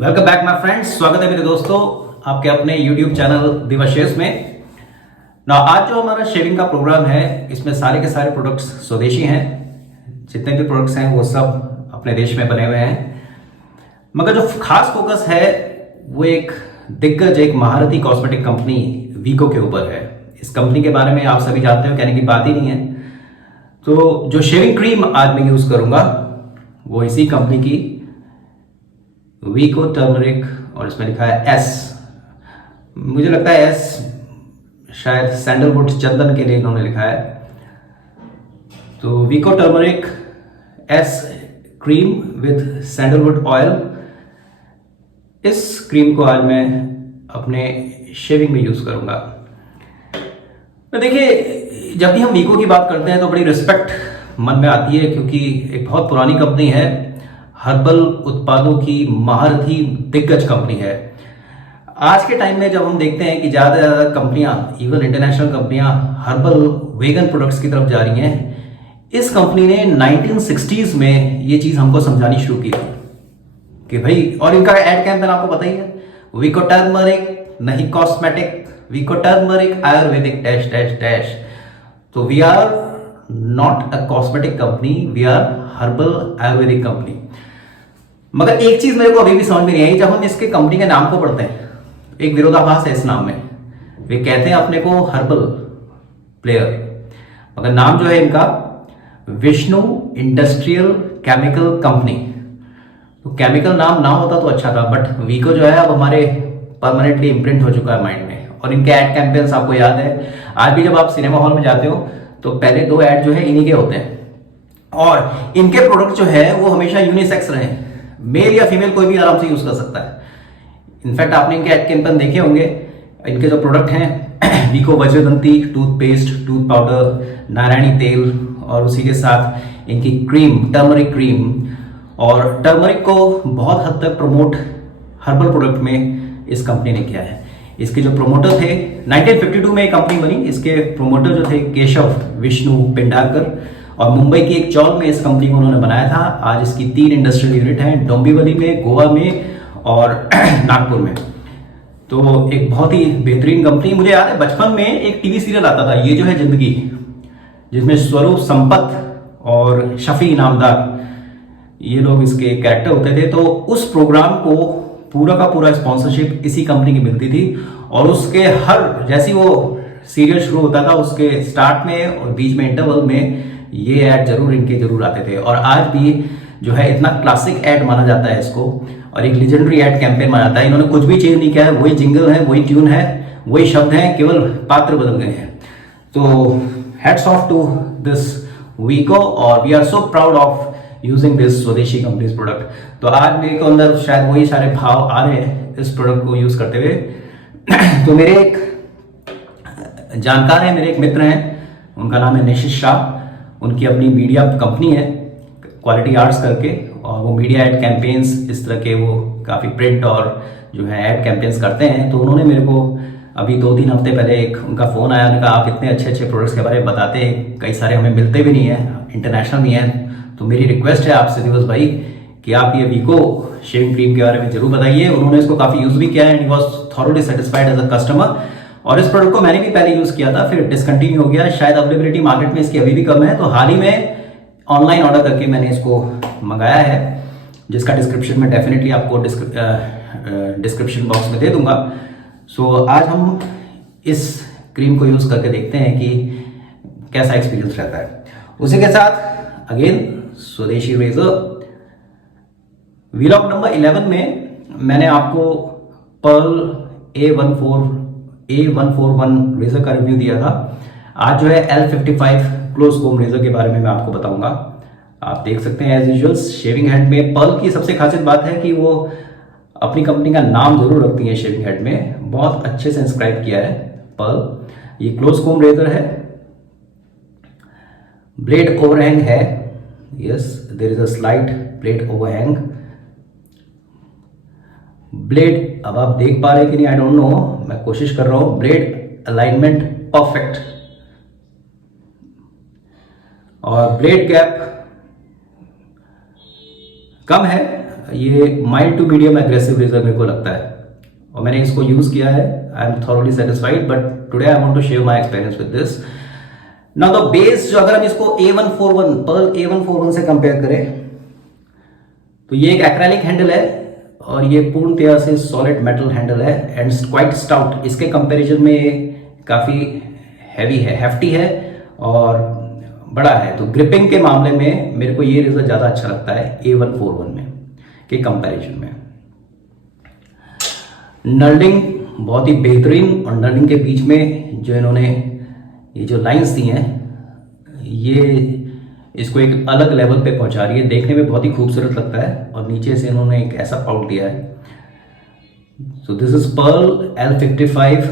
Welcome back my friends. स्वागत है मेरे दोस्तों आपके अपने YouTube चैनल दिवाशेष में। ना आज जो हमारा शेविंग का प्रोग्राम है इसमें सारे के सारे प्रोडक्ट्स स्वदेशी हैं। जितने भी प्रोडक्ट्स हैं वो सब अपने देश में बने हुए हैं, मगर जो खास फोकस है वो एक दिग्गज एक महारथी कॉस्मेटिक कंपनी वीको के ऊपर है। इस कंपनी के बारे में आप सभी जानते हो, कहने की बात ही नहीं है। तो जो शेविंग क्रीम आज मैं यूज करूंगा वो इसी कंपनी की वीको टर्मरिक, और इसमें लिखा है एस। मुझे लगता है एस शायद सैंडलवुड चंदन के लिए इन्होंने लिखा है। तो Vicco turmeric as cream with sandalwood oil, इस क्रीम को आज मैं अपने शेविंग में यूज करूंगा। तो देखिए, जब भी हम वीको की बात करते हैं तो बड़ी रिस्पेक्ट मन में आती है, क्योंकि एक बहुत पुरानी कंपनी है, हर्बल उत्पादों की महारथी दिग्गज कंपनी है। आज के टाइम में जब हम देखते हैं कि ज़्यादा से ज़्यादा कंपनियां, इवन इंटरनेशनल कंपनियां हर्बल वेगन प्रोडक्ट्स की तरफ जा रही हैं, इस कंपनी ने 1960s में ये चीज़ हमको समझानी शुरू की थी कि भाई, और इनका एड कैंपेन आपको पता ही है, वीको टर्मरिक नहीं cosmetic, Vicco turmeric Ayurvedic dash dash dash. तो we are not a cosmetic company, we are herbal Ayurvedic company. मगर एक चीज मेरे को अभी भी समझ में नहीं आई, जब हम इसके कंपनी के नाम को पढ़ते हैं एक विरोधाभास है इस नाम में। वे कहते हैं अपने को हर्बल प्लेयर, मगर नाम जो है इनका विष्णु इंडस्ट्रियल केमिकल कंपनी। तो केमिकल नाम ना होता तो अच्छा था, बट वीको जो है अब हमारे परमानेंटली इम्प्रिंट हो चुका है माइंड में। और इनके एड कैंपेन्स आपको याद है, आज भी जब आप सिनेमा हॉल में जाते हो तो पहले 2 एड जो है इन्हीं के होते हैं। और इनके प्रोडक्ट जो है वो हमेशा यूनिसेक्स रहे, मेल या फीमेल कोई भी आराम से यूज कर सकता है। इनफैक्ट आपने इनके एड कैंपेन देखे होंगे। इनके जो प्रोडक्ट हैं वीको Vajradanti toothpaste, tooth powder, Narayani तेल, और उसी के साथ इनकी क्रीम टर्मरिक क्रीम। और टर्मरिक को बहुत हद तक प्रमोट हर्बल प्रोडक्ट में इस कंपनी ने किया है। इसके जो प्रोमोटर थे, 1952 में एक कंपनी बनी, इसके प्रोमोटर जो थे केशव विष्णु पिंडारकर, और मुंबई की एक चौक में इस कंपनी को उन्होंने बनाया था। आज इसकी 3 इंडस्ट्रियल यूनिट हैं, डोंबिवली में, गोवा में और नागपुर में। तो एक बहुत ही बेहतरीन कंपनी। मुझे याद है बचपन में एक टीवी सीरियल आता था, ये जो है जिंदगी, जिसमें स्वरूप संपत और शफी इनामदार ये लोग इसके कैरेक्टर होते थे। तो उस प्रोग्राम को पूरा का पूरा स्पॉन्सरशिप इसी कंपनी की मिलती थी। और उसके हर जैसी वो सीरियल शुरू होता था उसके स्टार्ट में और बीच में इंटरवल में ये ऐड जरूर इनके जरूर आते थे। और आज भी जो है इतना क्लासिक ऐड माना जाता है इसको, और एक लेजेंडरी ऐड कैंपेन माना जाता है। इन्होंने कुछ भी चेंज नहीं किया है, वही जिंगल है, वही ट्यून है, वही शब्द हैं, केवल पात्र बदल गए हैं। तो hats off to this Vicco, और we are so proud of using this swadeshi companies product. तो आज मेरे को अंदर शायद वही सारे भाव आ रहे हैं इस प्रोडक्ट को यूज करते हुए। तो मेरे एक जानकार है, मेरे एक मित्र हैं, उनका नाम है निशित शाह। उनकी अपनी मीडिया कंपनी है क्वालिटी आर्ट्स करके, और वो मीडिया एड कैंपेन्स इस तरह के वो काफ़ी प्रिंट और जो है एड कैंपेन्स करते हैं। तो उन्होंने मेरे को अभी 2-3 हफ्ते पहले एक उनका फ़ोन आया, उन्होंने कहा आप इतने अच्छे अच्छे प्रोडक्ट्स के बारे में बताते हैं, कई सारे हमें मिलते भी नहीं हैं, इंटरनेशनल नहीं है। तो मेरी रिक्वेस्ट है आपसे दिवस भाई कि आप ये वीको शेविंग क्रीम के बारे में जरूर बताइए। उन्होंने इसको काफ़ी यूज़ भी किया है and he was thoroughly satisfied as a customer. और इस प्रोडक्ट को मैंने भी पहले यूज़ किया था, फिर डिसकंटिन्यू हो गया। शायद अवेलेबिलिटी मार्केट में इसकी अभी भी कम है, तो हाल ही में ऑनलाइन ऑर्डर करके मैंने इसको मंगाया है, जिसका डिस्क्रिप्शन में डेफिनेटली आपको डिस्क्रिप्शन बॉक्स में दे दूंगा। सो आज हम इस क्रीम को यूज़ करके देखते हैं कि कैसा एक्सपीरियंस रहता है। उसी के साथ अगेन स्वदेशी रेजर व्लॉग नंबर 11 में मैंने आपको पर्ल A141 रेजर का रिव्यू दिया था। आज जो है L55 क्लोज कोम रेजर के बारे में मैं आपको बताऊंगा। आप देख सकते हैं एज यूजुअल शेविंग हेड में पर्ल की सबसे खासियत बात है कि वो अपनी कंपनी का नाम जरूर रखती है शेविंग हेड में, बहुत अच्छे से इंस्क्राइब किया है पर्ल। ये क्लोज कोम रेजर है, ब्लेड ओवरहैंग है, yes there is a slight blade overhang. Blade अब आप देख पा रहे हैं कि नहीं आई डोंट नो, मैं कोशिश कर रहा हूं। ब्लेड अलाइनमेंट परफेक्ट, और ब्लेड गैप कम है, ये mild to medium aggressive razor मेरे को लगता है, और मैंने इसको यूज किया है। I am thoroughly satisfied, but today I want to share my experience with this. Now the base, जो अगर हम इसको A141 पर्ल A141 से कंपेयर करें, तो ये एक एक्रेलिक हैंडल है और ये पूर्णतया से सॉलिड मेटल हैंडल है एंड क्वाइट स्टाउट। इसके कंपैरिजन में काफी हैवी है, हेफ्टी है और बड़ा है। तो ग्रिपिंग के मामले में मेरे को ये रेजर ज्यादा अच्छा लगता है A141 में के कंपैरिजन में। नर्डिंग बहुत ही बेहतरीन, और नर्डिंग के बीच में जो इन्होंने ये जो लाइंस दी हैं, ये इसको एक अलग लेवल पे पहुंचा रही है, देखने में बहुत ही खूबसूरत लगता है। और नीचे से इन्होंने एक ऐसा पाउट दिया है। So this is Pearl L55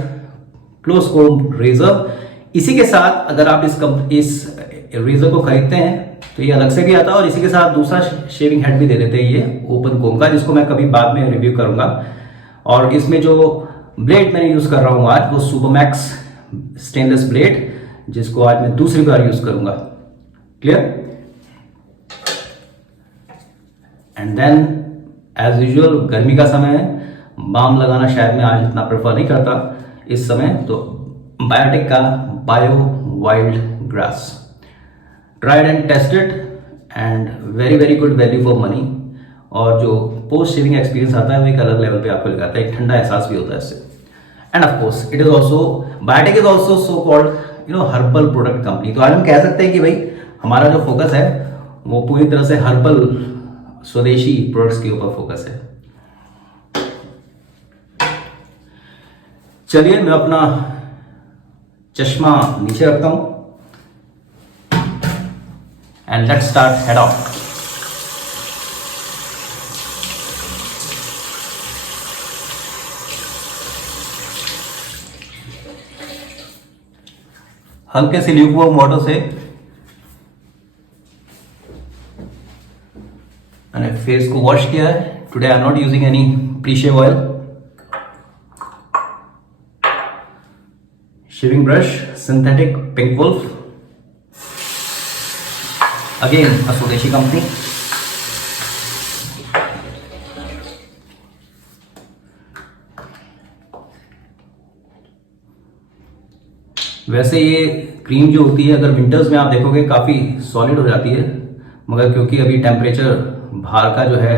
close comb razor. इसी के साथ अगर आप इस रेजर को खरीदते हैं तो ये अलग से भी आता है, और इसी के साथ दूसरा शेविंग हेड भी दे देते हैं ये ओपन कोम का, जिसको मैं कभी बाद में रिव्यू करूंगा। और इसमें जो ब्लेड मैंने यूज कर रहा हूं आज, वो सुपरमैक्स स्टेनलेस ब्लेड, जिसको आज मैं दूसरी बार यूज करूंगा। Clear? And then as usual गर्मी का समय है, बाम लगाना शायद मैं आज इतना प्रेफर नहीं करता इस समय, तो बायोटिक का bio wild grass, tried and tested and very very good value for money. और जो पोस्ट शेविंग एक्सपीरियंस आता है वो एक अलग लेवल पे आपको लगाता है, एक ठंडा एहसास भी होता है इससे। And of course it is also, Biotique is also so called herbal product company. तो आज हम कह सकते हैं कि भाई हमारा जो फोकस है वो पूरी तरह से हर्बल स्वदेशी प्रोडक्ट्स के ऊपर फोकस है। चलिए मैं अपना चश्मा नीचे रखता हूं and let's start head of. हल्के से ल्यूकवार्म वाटर से मैंने फेस को वॉश किया है। Today I am not using any pre-shave oil. Shaving brush synthetic pink wolf, again a swadeshi company. वैसे ये क्रीम जो होती है, अगर विंटर्स में आप देखोगे काफ़ी सॉलिड हो जाती है, मगर क्योंकि अभी टेम्परेचर बाहर का जो है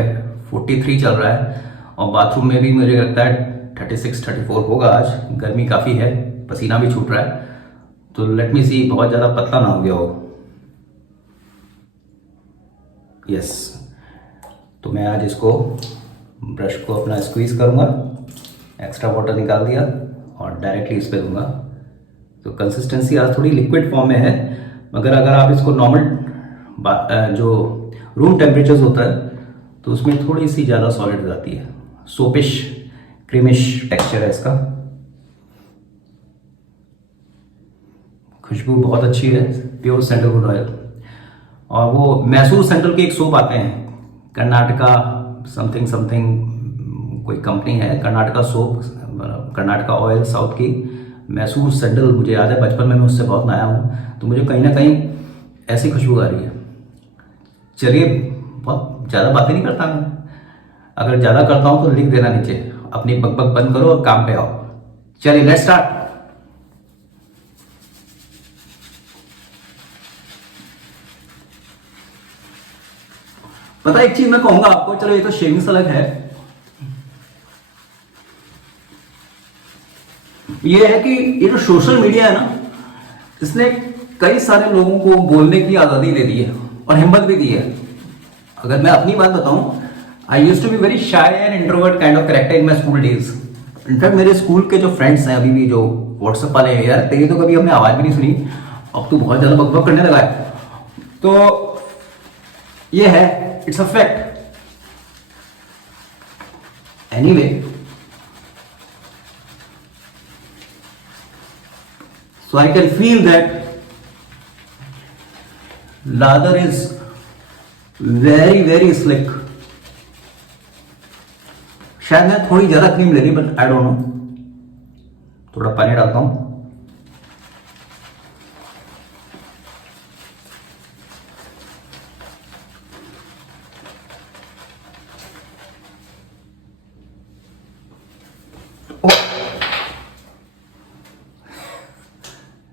43 चल रहा है, और बाथरूम में भी मुझे लगता है 36-34 होगा आज, गर्मी काफ़ी है, पसीना भी छूट रहा है, तो लेट मी सी बहुत ज़्यादा पतला ना हो गया हो। यस, तो मैं आज इसको ब्रश को अपना स्क्वीज करूँगा, एक्स्ट्रा वाटर निकाल दिया और डायरेक्टली इस पर दूंगा। तो कंसिस्टेंसी आज थोड़ी लिक्विड फॉर्म में है, मगर अगर आप इसको नॉर्मल जो रूम टेम्परेचर होता है तो उसमें थोड़ी सी ज़्यादा सॉलिड हो जाती है, सोपिश क्रीमिश टेक्सचर है इसका। खुशबू बहुत अच्छी है, प्योर सैंडलवुड ऑयल। और वो मैसूर सेंट्रल के एक सोप आते हैं, कर्नाटका समथिंग समथिंग कोई कंपनी है, Karnataka soap, Karnataka oil south की, मैसूर सैंडल मुझे याद है, बचपन में मैं उससे बहुत नया हूँ, तो मुझे कहीं ना कहीं ऐसी खुशबू आ रही है। चलिए, बहुत ज़्यादा बातें नहीं करता मैं, अगर ज़्यादा करता हूँ तो लिख देना नीचे, अपनी बकबक बंद करो और काम पे आओ। चलिए लेट्स स्टार्ट। पता है एक चीज मैं कहूंगा आपको, चलो ये तो शेविंग अलग है, ये है कि ये जो सोशल मीडिया है ना, इसने कई सारे लोगों को बोलने की आजादी दे दी है और हिम्मत भी दी है। अगर मैं अपनी बात बताऊं, I used to be very shy and introvert kind of character in my school days. In fact मेरे स्कूल के जो फ्रेंड्स हैं अभी भी, जो व्हाट्सएप वाले हैं, यार तेरी तो कभी हमने आवाज भी नहीं सुनी, अब तू बहुत ज्यादा बकबक करने लगा है। तो ये है, it's a fact. Anyway, so I can feel that lather is very very slick. शायद मैं थोड़ी ज्यादा क्रीम ले ली, बट आई डोंट नो। थोड़ा पानी डालता हूं।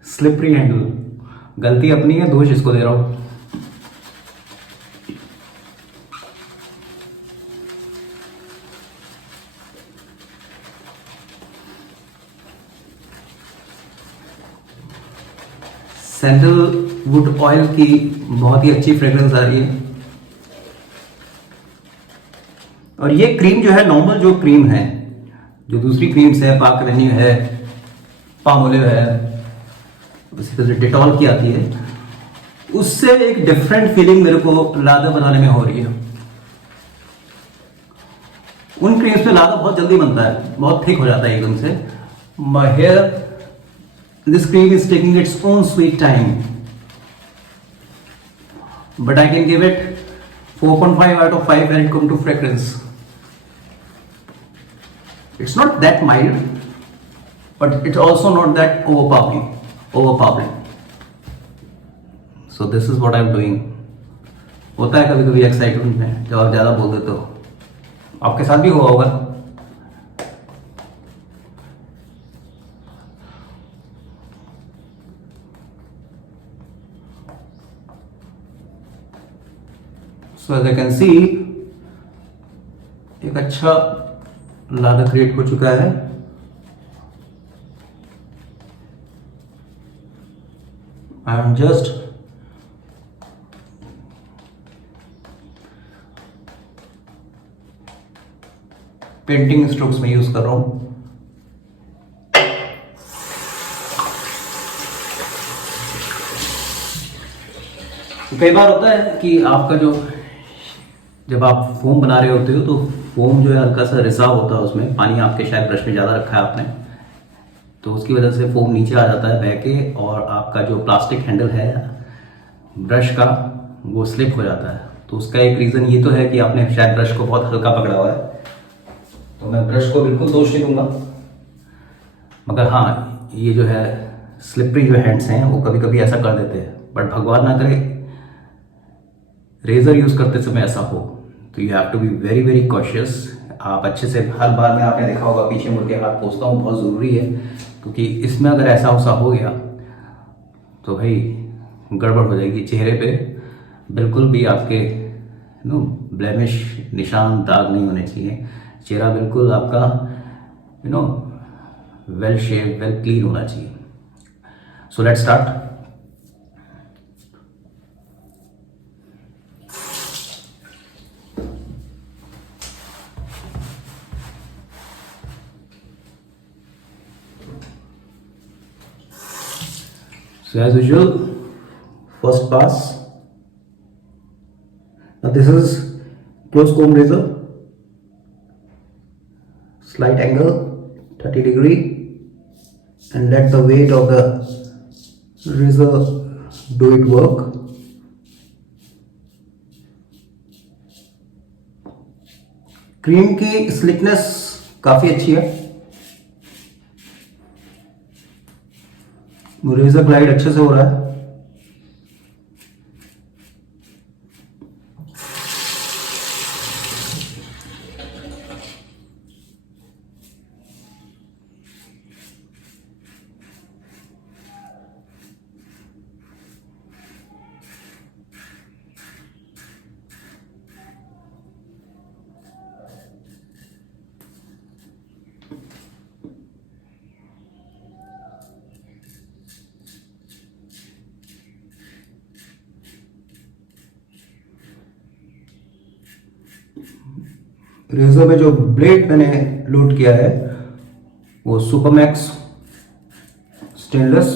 स्लिपरी हैंडल, गलती अपनी है, दोष इसको दे रहा हूं। सैंडलवुड ऑयल की बहुत ही अच्छी फ्रेग्रेंस आ रही है। और ये क्रीम जो है, नॉर्मल जो क्रीम है, जो दूसरी क्रीम्स है, पार्क एवेन्यू है, पामोलिव है, उसी तरह से डेटॉल की आती है, उससे एक डिफरेंट फीलिंग मेरे को लादा बनाने में हो रही है। उन क्रीम्स में लादा बहुत जल्दी बनता है, बहुत थिक हो जाता है एकदम से। My hair, this cream is taking its own sweet time, but I can give it 4.5 out of 5 when it comes to fragrance. It's not that mild, but it's also not that overpowering. So this is what I'm doing. होता है कभी कभी excitement में जब आप ज्यादा बोल देते हो, आपके साथ भी हुआ होगा। So as I can see, एक अच्छा लादा क्रिएट हो चुका है। I am just painting strokes में यूज कर रहा हूं। कई बार होता है कि आपका जो, जब आप फोम बना रहे होते हो तो फोम जो है हल्का सा रिसाव होता है, उसमें पानी आपके शायद ब्रश में ज़्यादा रखा है आपने, तो उसकी वजह से फोम नीचे आ जाता है बह के, और आपका जो प्लास्टिक हैंडल है ब्रश का वो स्लिप हो जाता है। तो उसका एक रीज़न ये तो है कि आपने शायद ब्रश को बहुत हल्का पकड़ा हुआ है। तो मैं ब्रश को बिल्कुल दोष नहीं दूंगा, मगर हाँ, ये जो है स्लिपरी जो हैंड्स हैं वो कभी कभी ऐसा कर देते हैं। बट भगवान ना करे रेजर यूज करते समय ऐसा हो, तो you have to be very very cautious. आप अच्छे से, हर बार में आपने देखा होगा पीछे मुड़ के हाथ पोंछता हूँ, बहुत ज़रूरी है, क्योंकि इसमें अगर ऐसा वैसा हो गया तो भाई गड़बड़ हो जाएगी। चेहरे पे बिल्कुल भी आपके ब्लेमिश, निशान, दाग नहीं होने चाहिए। चेहरा बिल्कुल आपका वेल शेप, वेल क्लीन होना चाहिए। So let's start. So as usual, first pass. Now this is close comb razor, slight angle, 30°, and let the weight of the razor do it work. Cream की slickness काफी अच्छी है, razor glide अच्छे से हो रहा है। रेजर में जो ब्लेड मैंने लोड किया है वो सुपरमैक्स स्टेनलेस,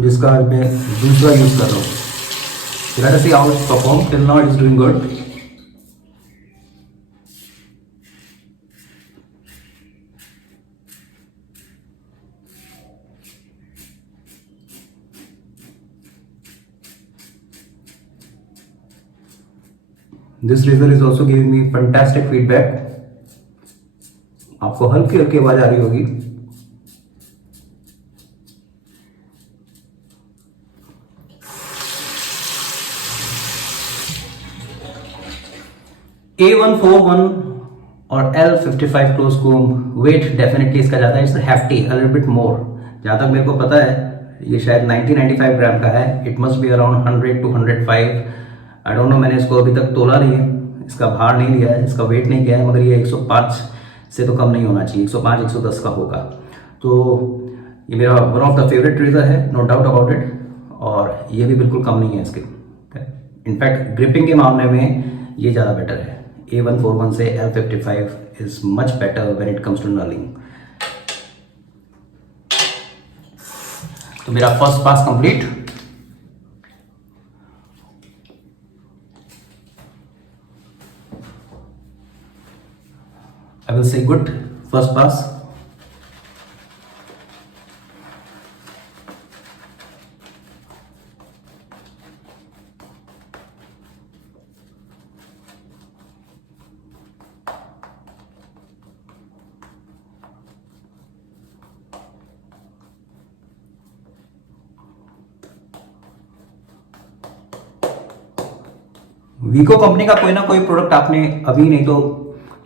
जिसका मैं दूसरा यूज कर रहा हूँ। Let us see how it's performed. Till now it is doing good. This razor is also giving me fantastic feedback. आपको हल्की हल्की आवाज आ रही होगी। A141 और L55 क्लोज कोम वेट डेफिनेटली इसका ज़्यादा है, it's hefty a little bit more. जहाँ तक मेरे को पता है ये शायद 90-95 ग्राम का है। It must be around 100 to 105। I don't know, मैंने इसको अभी तक तोला नहीं है, इसका भार नहीं लिया है, इसका वेट नहीं किया है, मगर ये 105 से तो कम नहीं होना चाहिए, 105-110 का होगा। तो ये मेरा one of the favourite treasure है, नो डाउट अबाउट इट। और ये भी बिल्कुल कम नहीं है इसके, इनफैक्ट ग्रिपिंग के मामले में ये ज़्यादा बेटर है। A141 से L55 is much better when it comes to knurling. तो मेरा first pass complete. I will say good first pass. Vicco company का कोई ना कोई प्रोडक्ट आपने अभी नहीं तो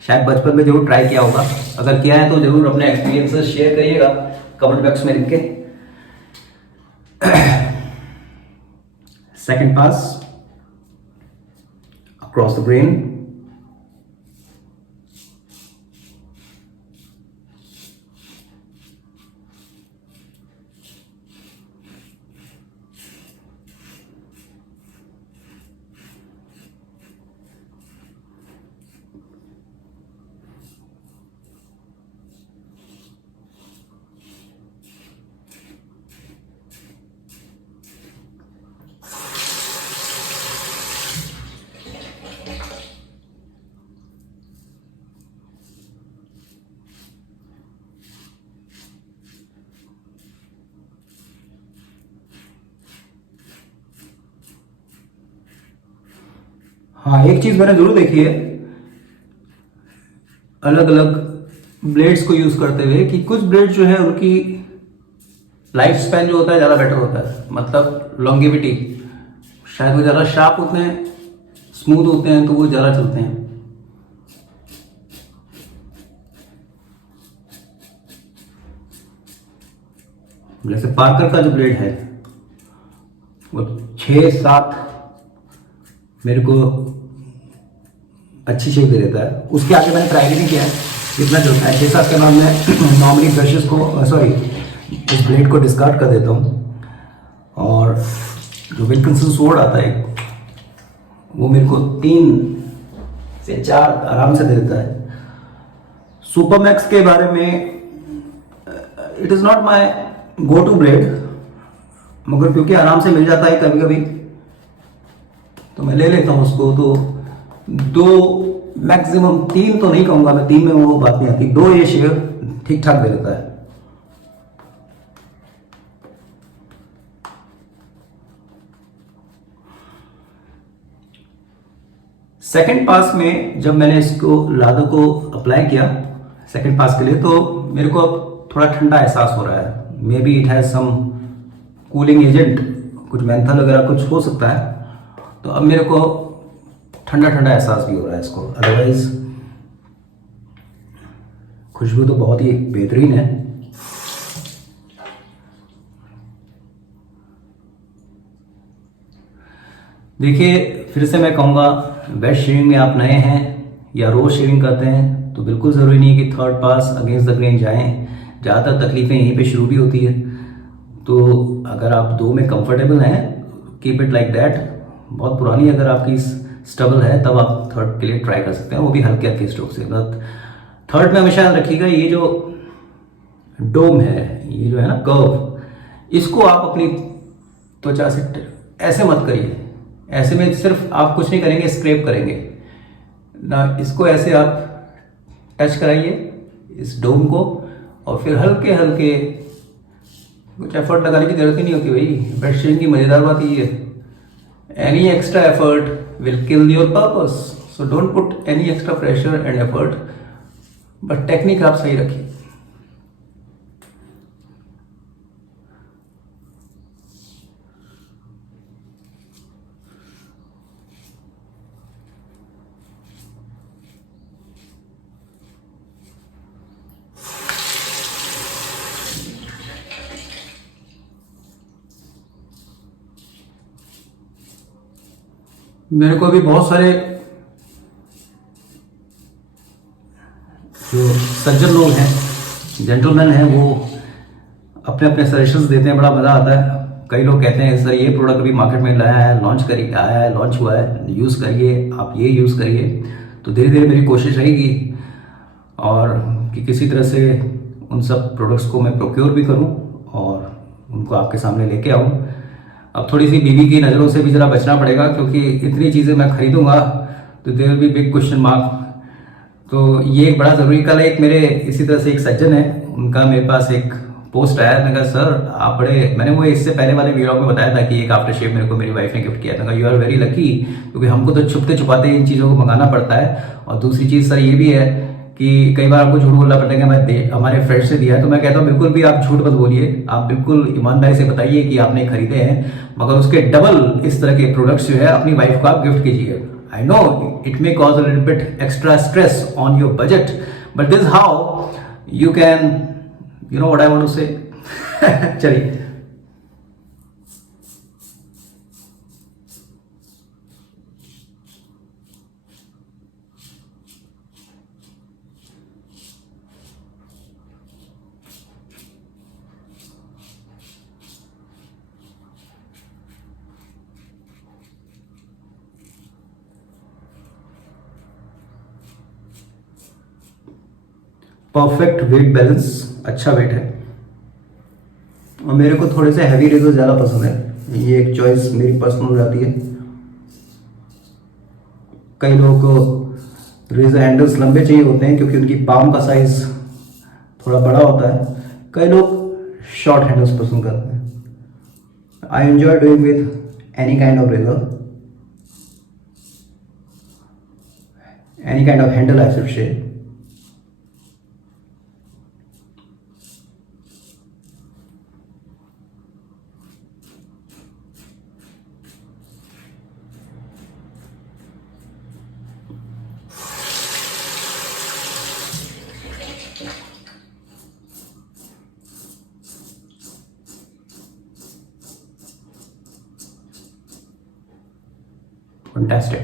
शायद बचपन में जरूर ट्राई किया होगा। अगर किया है तो जरूर अपने एक्सपीरियंसेस शेयर करिएगा कमेंट बॉक्स में लिख के। Second pass across the grain. हाँ, एक चीज मैंने जरूर देखी है अलग अलग ब्लेड्स को यूज करते हुए कि कुछ ब्लेड जो है उनकी लाइफ स्पैन जो होता है ज्यादा बेटर होता है, मतलब लॉन्गेविटी। शायद वो ज्यादा शार्प होते हैं, स्मूथ होते हैं, तो वो ज्यादा चलते हैं। जैसे पार्कर का जो ब्लेड है वो 6-7 मेरे को अच्छी शेप दे देता है। उसके आगे मैंने ट्राई भी नहीं किया है कितना चलता है। 6-7 के बाद मैं नॉर्मली ब्रशेस को सॉरी इस ब्लेड को डिस्कार्ड कर देता हूँ, और जो विल्किंसन स्वॉर्ड आता है वो मेरे को 3 से 4 आराम से दे देता है। सुपरमैक्स के बारे में it is not my go to blade, मगर क्योंकि आराम से मिल जाता है कभी कभी तो मैं ले लेता हूँ उसको। तो 2 मैक्सिमम 3 तो नहीं कहूँगा मैं, 3 में वो बात नहीं आती, 2 ये शेयर ठीक ठाक दे देता है। सेकंड पास में जब मैंने इसको लादो को अप्लाई किया सेकंड पास के लिए, तो मेरे को अब थोड़ा ठंडा एहसास हो रहा है। Maybe it has some cooling agent, कुछ मेंथल वगैरह कुछ हो सकता है। तो अब मेरे को ठंडा ठंडा एहसास भी हो रहा है इसको। अदरवाइज खुशबू तो बहुत ही बेहतरीन है। देखिए, फिर से मैं कहूँगा, वेट शेविंग में आप नए हैं या रोज शेविंग करते हैं तो बिल्कुल ज़रूरी नहीं है कि third pass against the grain जाएं। ज़्यादातर तकलीफ़ें यहीं पे शुरू भी होती है। तो अगर आप 2 में कंफर्टेबल हैं, कीप इट लाइक दैट। बहुत पुरानी अगर आपकी स्टबल है तब आप थर्ड के लिए ट्राई कर सकते हैं, वो भी हल्के हल्के स्ट्रोक से। बट थर्ड में हमेशा याद रखिएगा, ये जो डोम है, ये जो है ना कर्व, इसको आप अपनी त्वचा से ऐसे मत करिए। ऐसे में सिर्फ आप कुछ नहीं करेंगे, स्क्रैप करेंगे ना। इसको ऐसे आप टच कराइए इस डोम को, और फिर हल्के हल्के, कुछ एफर्ट लगाने की जरूरत ही नहीं होती भाई। वेट शेविंग की मजेदार बात ये है, any extra effort will kill your purpose. So don't put any extra pressure and effort, but technique आप सही रखिए। मेरे को भी बहुत सारे जो सज्जन लोग हैं, जेंटलमैन हैं, वो अपने अपने सजेशंस देते हैं, बड़ा मज़ा आता है। कई लोग कहते हैं सर ये प्रोडक्ट अभी मार्केट में लाया है, लॉन्च करिए, आया है, लॉन्च हुआ है, यूज़ करिए, आप ये यूज़ करिए। तो धीरे धीरे मेरी कोशिश रहेगी और कि किसी तरह से उन सब प्रोडक्ट्स को मैं प्रोक्योर भी करूं और उनको आपके सामने लेके आऊं। अब थोड़ी सी बीवी की नज़रों से भी ज़रा बचना पड़ेगा, क्योंकि इतनी चीज़ें मैं खरीदूंगा तो there will be big question mark. तो ये एक बड़ा ज़रूरी। कल एक मेरे इसी तरह से एक सज्जन है, उनका मेरे पास एक पोस्ट आया। मैंने कहा सर आप बड़े, मैंने वो इससे पहले वाले वीडियो में बताया था कि एक आफ्टर शेव मेरे को मेरी वाइफ ने गिफ्ट किया था। यू आर वेरी लकी, क्योंकि हमको तो छुपते छुपाते इन चीज़ों को मंगाना पड़ता है। और दूसरी चीज़ सर ये भी है कि कई बार आपको झूठ बोलना पड़ता है कि मैं हमारे फ्रेंड से दिया है। तो मैं कहता हूँ बिल्कुल भी आप झूठ मत बोलिए, आप बिल्कुल ईमानदारी से बताइए कि आपने खरीदे हैं, मगर उसके डबल इस तरह के प्रोडक्ट्स जो है अपनी वाइफ को आप गिफ्ट कीजिए। I know it may cause a little bit extra stress on your budget, but this is how you can, you know what I want to say. चलिए, परफेक्ट वेट बैलेंस, अच्छा wait है। और मेरे को थोड़े से heavy razor ज़्यादा पसंद है, ये एक चॉइस मेरी पर्सनल हो जाती है। कई लोगों को रेजर हैंडल्स लंबे चाहिए होते हैं क्योंकि उनकी पाम का साइज थोड़ा बड़ा होता है। कई लोग शॉर्ट हैंडल्स पसंद करते हैं। I enjoy doing with any kind of razor, any kind of handle I should say. Fantastic.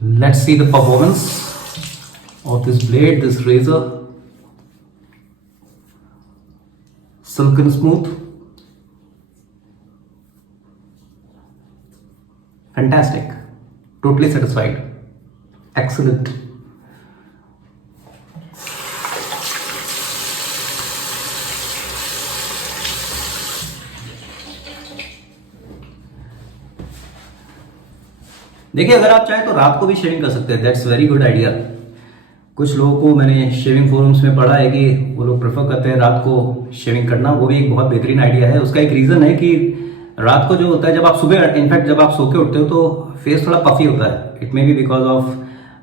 Let's see the performance of this blade, this razor. Silken smooth. Fantastic. Totally satisfied. Excellent. देखिए, अगर आप चाहें तो रात को भी shaving कर सकते हैं। That's very good idea. कुछ लोगों को मैंने शेविंग फोरम्स में पढ़ा है कि वो लोग प्रेफर करते हैं रात को शेविंग करना। वो भी एक बहुत बेहतरीन आइडिया है। उसका एक रीज़न है कि रात को जो होता है, जब आप सुबह, इनफैक्ट जब आप सो के उठते हो तो फेस थोड़ा पफी होता है। It may be because of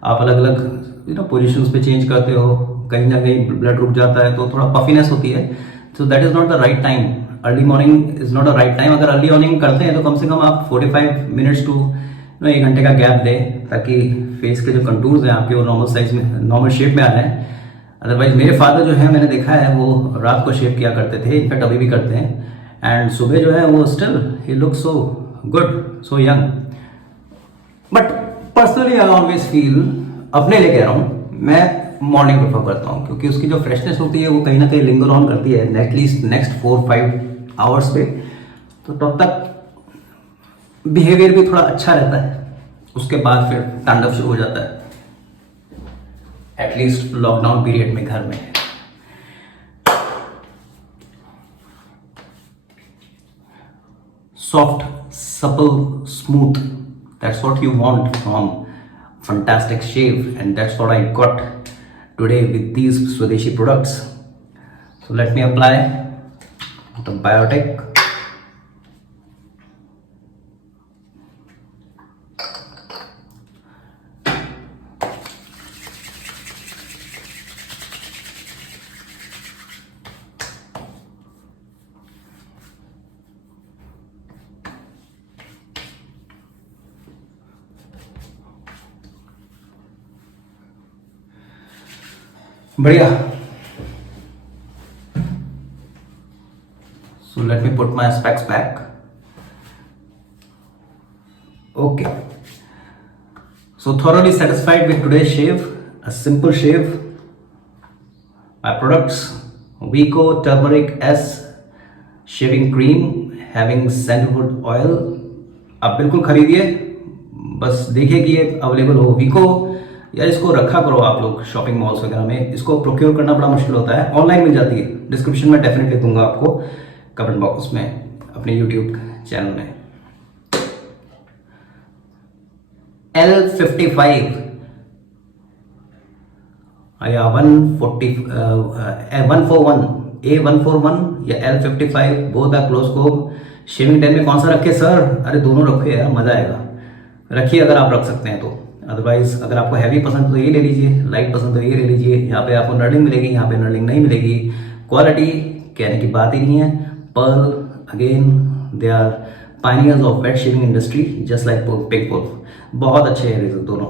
आप अलग अलग पोजिशंस पे चेंज करते हो, कहीं ना कहीं ब्लड रुक जाता है तो थोड़ा पफीनेस होती है। So that is not the right time. Early morning is not the right time. अगर अर्ली मॉर्निंग करते हैं तो कम से कम आप 45 मिनट्स टू 1 घंटे का गैप दें, ताकि फेस के जो कंटूर्स हैं आपके वो नॉर्मल साइज में, नॉर्मल शेप में आ जाएं। अदरवाइज मेरे फादर जो है, मैंने देखा है, वो रात को शेव किया करते थे, इनफैक्ट अभी भी करते हैं। एंड सुबह जो है वो still he look so good, so young. But personally I always feel, अपने लिए कह रहा हूँ, मैं मॉर्निंग प्रेफर करता हूँ, क्योंकि उसकी जो फ्रेशनेस होती है वो कहीं ना कहीं लिंगर ऑन करती है एटलीस्ट नेक्स्ट 4-5 आवर्स पे। तो तब तक बिहेवियर भी थोड़ा अच्छा रहता है। उसके बाद फिर तांडव शुरू हो जाता है, एटलीस्ट लॉकडाउन पीरियड में घर में। Soft, supple, smooth, that's what you want from fantastic shave, and that's what I got today with these swadeshi products. So let me apply the biotech. बढ़िया. So let me put my specs back. Okay. So thoroughly satisfied with today's shave. A simple shave. My products: Vico Turmeric S shaving cream having sandalwood oil. आप बिल्कुल खरीदिए, बस देखिए कि ये available हो. विको या इसको रखा करो आप लोग शॉपिंग मॉल्स वगैरह में. इसको प्रोक्योर करना बड़ा मुश्किल होता है. ऑनलाइन मिल जाती है. डिस्क्रिप्शन में डेफिनेटली दूंगा आपको, कमेंट बॉक्स में, अपने यूट्यूब चैनल में. L55 या 141 A141 या L55 both are close scope. Shaving time में कौन सा रखे सर? अरे दोनों रखिए यार, मजा आएगा. रखिए अगर आप रख सकते हैं तो. अदरवाइज अगर आपको हैवी पसंद तो ये ले लीजिए, लाइट पसंद तो ये ले लीजिए. यहाँ पे आपको नर्लिंग मिलेगी, यहाँ पे नर्लिंग नहीं मिलेगी. क्वालिटी कहने की बात ही नहीं है. Pearl again, they are pioneers of wet shaving industry, just like Pink Wolf. बहुत अच्छे हैं रेजर दोनों.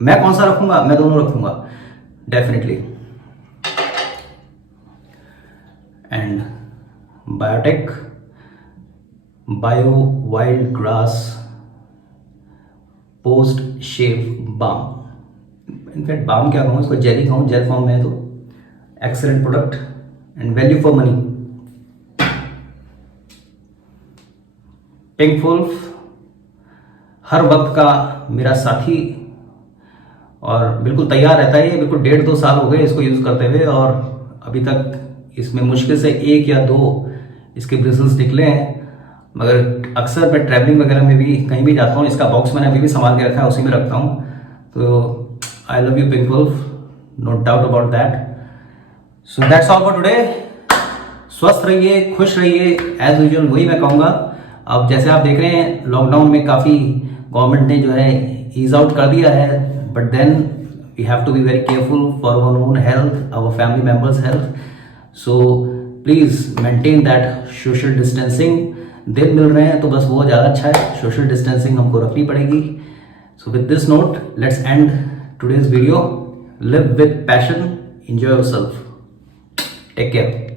मैं कौन सा रखूंगा? मैं दोनों रखूंगा definitely. And biotech bio wild grass post shave balm. In fact balm क्या कहूँ, इसको जेली कहूँ, जेल फॉर्म में है तो. Excellent product and value for money. Pink wolf हर वक्त का मेरा साथी और बिल्कुल तैयार रहता है. ये बिल्कुल 1.5-2 साल हो गए इसको यूज़ करते हुए और अभी तक इसमें मुश्किल से 1 या 2 इसके ब्रिजल्स निकले हैं. मगर अक्सर मैं ट्रैवलिंग वगैरह में भी कहीं भी जाता हूँ, इसका बॉक्स मैंने अभी भी संभाल के रखा है, उसी में रखता हूँ. तो I love you Pink Wolf, no doubt about that. So that's all for today. स्वस्थ रहिए, खुश रहिए, एज यूजुअल वही मैं कहूँगा. अब जैसे आप देख रहे हैं लॉकडाउन में काफ़ी गवर्नमेंट ने जो है ईज आउट कर दिया है, but then we have to be very careful for our own health, our family members health. So please maintain that social distancing. दिन मिल रहे हैं तो बस वो ज़्यादा अच्छा है. सोशल डिस्टेंसिंग हमको रखनी पड़ेगी. So with this note let's end today's video. Live with passion, enjoy yourself, take care.